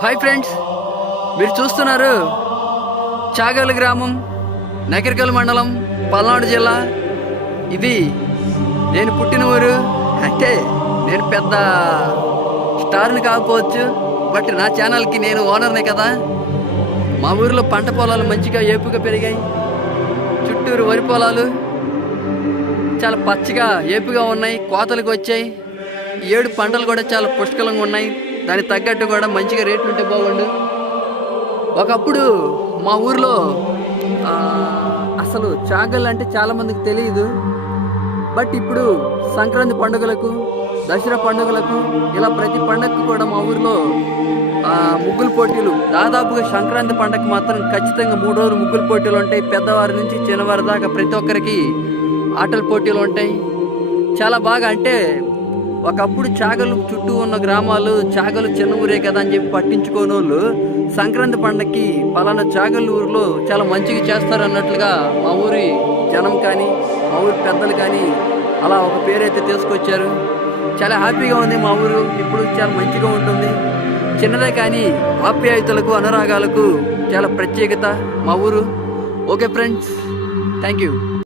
Hi friends, మీరు చూస్తున్నారు చాగల్ గ్రామం, నకరికల్ మండలం, పల్నాడు జిల్లా. ఇది నేను పుట్టిన ఊరు. అంటే నేను పెద్ద స్టార్ని కాకపోవచ్చు, బట్ నా ఛానల్కి నేను ఓనర్నే కదా. మా ఊరిలో పంట పొలాలు మంచిగా ఏపుగా పెరిగాయి. చుట్టూరు వరి పొలాలు చాలా పచ్చగా ఏపుగా ఉన్నాయి, కోతలకు వచ్చాయి. 7 పంటలు కూడా చాలా పుష్కలంగా ఉన్నాయి. దానికి తగ్గట్టు కూడా మంచిగా రేట్లు ఉంటే బాగుండు. ఒకప్పుడు మా ఊరిలో అసలు చాగల్ అంటే చాలామందికి తెలియదు. బట్ ఇప్పుడు సంక్రాంతి పండుగలకు, దసరా పండుగలకు, ఇలా ప్రతి పండుగకు కూడా మా ఊరిలో ముగ్గుల పోటీలు, దాదాపుగా సంక్రాంతి పండుగకు మాత్రం ఖచ్చితంగా 3 రోజులు ముగ్గుల పోటీలు ఉంటాయి. పెద్దవారి నుంచి చిన్నవారి దాకా ప్రతి ఒక్కరికి ఆటల పోటీలు ఉంటాయి. చాలా బాగా, అంటే ఒకప్పుడు చాగలు చుట్టూ ఉన్న గ్రామాలు చాగలు చిన్న ఊరే కదా అని చెప్పి పట్టించుకోని వాళ్ళు సంక్రాంతి పండగకి పలానా చాగల్ ఊరిలో చాలా మంచిగా చేస్తారు అన్నట్లుగా మా ఊరి జనం కానీ మా ఊరి పెద్దలు కానీ అలా ఒక పేరైతే తీసుకొచ్చారు. చాలా హ్యాపీగా ఉంది మా ఊరు. ఇప్పుడు చాలా మంచిగా ఉంటుంది. చిన్నదే కానీ ఆప్యాయతలకు, అనురాగాలకు చాలా ప్రత్యేకత మా ఊరు. Okay friends, thank you.